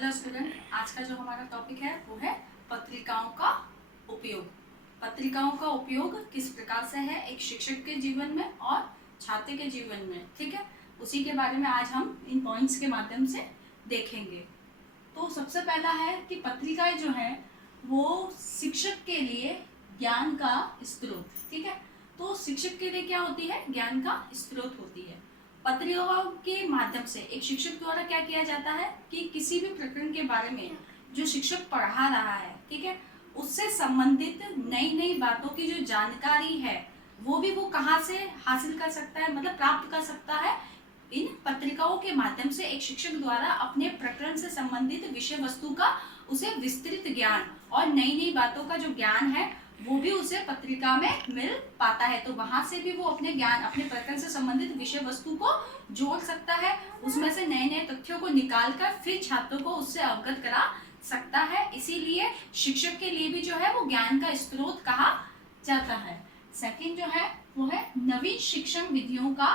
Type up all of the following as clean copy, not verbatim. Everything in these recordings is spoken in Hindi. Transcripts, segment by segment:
हेलो स्टूडेंट, आज का जो हमारा टॉपिक है वो है पत्रिकाओं का उपयोग। पत्रिकाओं का उपयोग किस प्रकार से है एक शिक्षक के जीवन में और छात्र के जीवन में, ठीक है। उसी के बारे में आज हम इन पॉइंट्स के माध्यम से देखेंगे। तो सबसे पहला है कि पत्रिकाएं जो है वो शिक्षक के लिए ज्ञान का स्रोत, ठीक है। तो शिक्षक के लिए क्या होती है? ज्ञान का स्रोत होती है। पत्रिकाओं के माध्यम से एक शिक्षक द्वारा क्या किया जाता है कि किसी भी प्रकरण के बारे में जो शिक्षक पढ़ा रहा है, ठीक है, उससे संबंधित नई नई बातों की जो जानकारी है वो भी वो कहाँ से हासिल कर सकता है, मतलब प्राप्त कर सकता है। इन पत्रिकाओं के माध्यम से एक शिक्षक द्वारा अपने प्रकरण से संबंधित विषय वस्तु का उसे विस्तृत ज्ञान और नई नई बातों का जो ज्ञान है वो भी उसे पत्रिका में मिल पाता है। तो वहां से भी वो अपने ज्ञान, अपने प्रकरण से संबंधित विषय वस्तु को जोड़ सकता है, उसमें से नए नए तथ्यों को निकालकर फिर छात्रों को उससे अवगत करा सकता है। इसीलिए शिक्षक के लिए भी जो है वो ज्ञान का स्रोत कहा जाता है। सेकंड जो है वो है नवीन शिक्षण विधियों का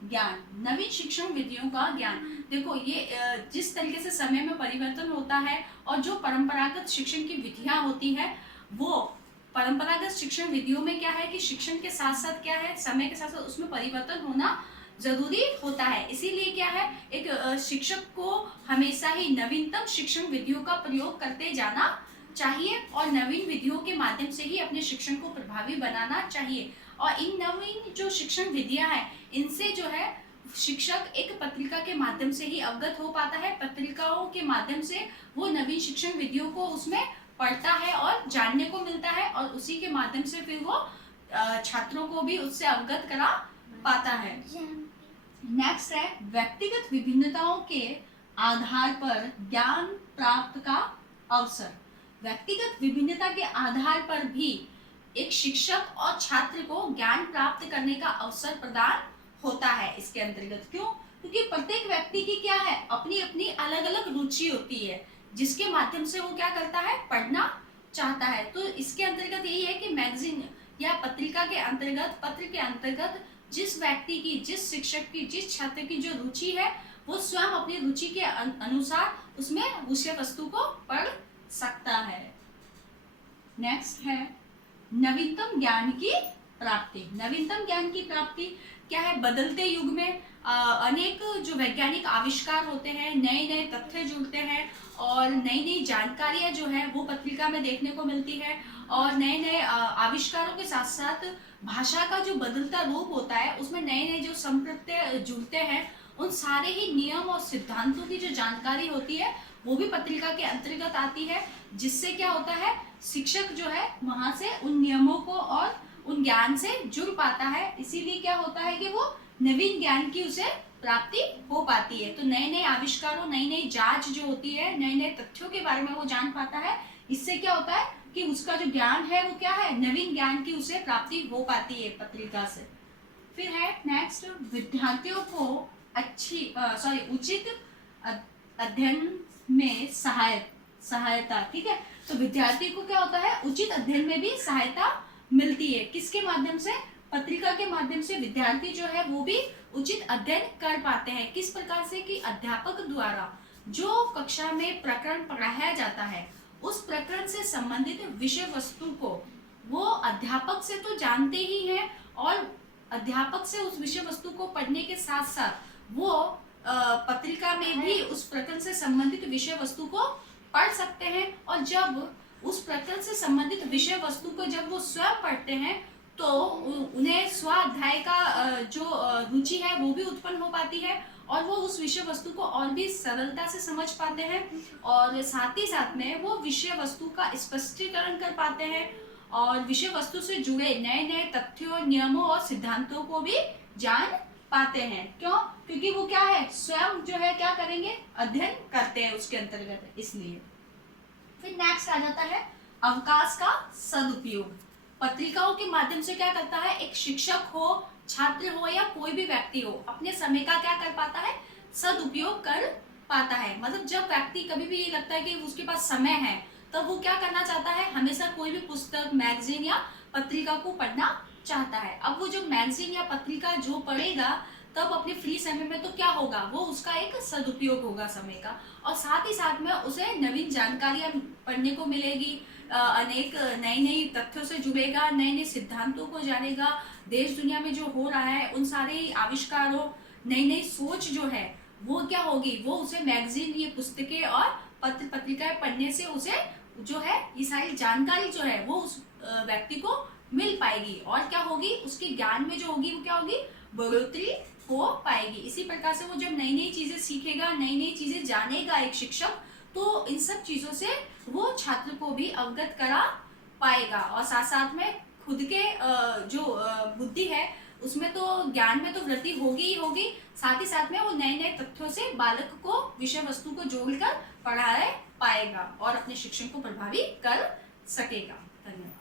ज्ञान। नवीन शिक्षण विधियों का ज्ञान, देखो ये जिस तरीके से समय में परिवर्तन होता है और जो परंपरागत शिक्षण की विधियां होती है, वो परंपरागत शिक्षण विधियों में क्या है कि शिक्षण के साथ साथ क्या है, समय के साथ साथ उसमें परिवर्तन होना जरूरी होता है। इसीलिए क्या है, एक शिक्षक को हमेशा ही नवीनतम शिक्षण विधियों का प्रयोग करते जाना चाहिए और नवीन विधियों के माध्यम से ही अपने शिक्षण को प्रभावी बनाना चाहिए। और इन नवीन जो शिक्षण विधियां हैं इनसे जो है शिक्षक एक पत्रिका के माध्यम से ही अवगत हो पाता है। पत्रिकाओं के माध्यम से वो नवीन शिक्षण विधियों को उसमें पढ़ता है और जानने को मिलता है और उसी के माध्यम से फिर वो छात्रों को भी उससे अवगत करा पाता है। नेक्स्ट है व्यक्तिगत विभिन्नताओं के आधार पर ज्ञान प्राप्त का अवसर। व्यक्तिगत विभिन्नता के आधार पर भी एक शिक्षक और छात्र को ज्ञान प्राप्त करने का अवसर प्रदान होता है इसके अंतर्गत। क्यों? क्योंकि प्रत्येक व्यक्ति की क्या है, अपनी अपनी अलग अलग रुचि होती है जिसके माध्यम से वो क्या करता है, पढ़ना चाहता है। तो इसके अंतर्गत यही है कि मैगजीन या पत्रिका के अंतर्गत, पत्र के अंतर्गत जिस व्यक्ति की, जिस शिक्षक की, जिस छात्र की जो रुचि है वो स्वयं अपनी रुचि के अनुसार उसमें विषय वस्तु को पढ़ सकता है। नेक्स्ट है नवीनतम ज्ञान की प्राप्ति। नवीनतम ज्ञान की प्राप्ति क्या है? बदलते युग में अनेक जो वैज्ञानिक आविष्कार होते हैं, नए नए तथ्य जुड़ते हैं और नई नई जानकारियां जो है वो पत्रिका में देखने को मिलती है। और नए नए आविष्कारों के साथ साथ भाषा का जो बदलता रूप होता है उसमें नए नए जो संप्रत्यय जुड़ते हैं, उन सारे ही नियम और सिद्धांतों की जो जानकारी होती है वो भी पत्रिका के अंतर्गत आती है। जिससे क्या होता है, शिक्षक जो है वहां से उन नियमों को और उन ज्ञान से जुड़ पाता है। इसीलिए क्या होता है कि वो नवीन ज्ञान की उसे प्राप्ति हो पाती है। तो नए नए आविष्कारों, नई नई जांच जो होती है, नए नए तथ्यों के बारे में वो जान पाता है। इससे क्या होता है कि उसका जो ज्ञान है वो क्या है, नवीन ज्ञान की उसे प्राप्ति हो पाती है पत्रिका से। फिर है नेक्स्ट, विद्यार्थियों को उचित अध्ययन में सहायता, ठीक है। तो विद्यार्थी को क्या होता है, उचित अध्ययन में भी सहायता मिलती है। किसके माध्यम से? पत्रिका के माध्यम से विद्यार्थी जो है वो भी उचित अध्ययन कर पाते हैं। किस प्रकार से कि अध्यापक द्वारा जो कक्षा में प्रकरण पढ़ाया जाता है उस प्रकरण से संबंधित विषय वस्तु को वो अध्यापक से तो जानते ही हैं और अध्यापक से उस विषय वस्तु को पढ़ने के साथ साथ वो पत्रिका में भी उस प्रकरण से संबंधित विषय वस्तु को पढ़ सकते हैं। और जब उस प्रकरण से संबंधित विषय वस्तु को जब वो स्वयं पढ़ते हैं तो उन्हें स्वाध्याय का जो रुचि है वो भी उत्पन्न हो पाती है और वो उस विषय वस्तु को और भी सरलता से समझ पाते हैं और साथ ही साथ में वो विषय वस्तु का स्पष्टीकरण कर पाते हैं और विषय वस्तु से जुड़े नए नए तथ्यों, नियमों और सिद्धांतों को भी जान पाते हैं। क्यों? क्योंकि वो क्या है, स्वयं जो है क्या करेंगे, अध्ययन करते हैं उसके अंतर्गत। इसलिए फिर नेक्स्ट आ जाता है अवकाश का सदुपयोग। पत्रिकाओं के माध्यम से क्या करता है, एक शिक्षक हो, छात्र हो या कोई भी व्यक्ति हो, अपने समय का क्या कर पाता है, सदुपयोग कर पाता है। मतलब जब व्यक्ति कभी भी ये लगता है कि उसके पास समय है तब वो क्या करना चाहता है, हमेशा कोई भी पुस्तक, मैगजीन या पत्रिका को पढ़ना चाहता है। अब वो जो मैगजीन या पत्रिका जो पढ़ेगा तब अपने फ्री समय में तो क्या होगा, वो उसका एक सदुपयोग होगा समय का, और साथ ही साथ में उसे नवीन जानकारियां पढ़ने को मिलेगी, अनेक नई नई तथ्यों से जुड़ेगा, नए नए सिद्धांतों को जानेगा, देश दुनिया में जो हो रहा है उन सारे आविष्कारों, नई नई सोच जो है वो क्या होगी, वो उसे मैगजीन, ये पुस्तकें और पत्र पत्रिकाएं पढ़ने से उसे जो है ये सारी जानकारी जो है वो उस व्यक्ति को मिल पाएगी, और क्या होगी, उसके ज्ञान में जो होगी वो क्या होगी, बढ़ोतरी हो पाएगी। इसी प्रकार से वो जब नई नई चीजें सीखेगा, नई नई चीजें जानेगा एक शिक्षक, तो इन सब चीजों से वो छात्र को भी अवगत करा पाएगा, और साथ साथ में खुद के जो बुद्धि है उसमें तो ज्ञान में तो वृद्धि होगी ही होगी, साथ ही साथ में वो नए नए तथ्यों से बालक को विषय वस्तु को जोड़कर पढ़ाए पाएगा और अपने शिक्षण को प्रभावी कर सकेगा। धन्यवाद।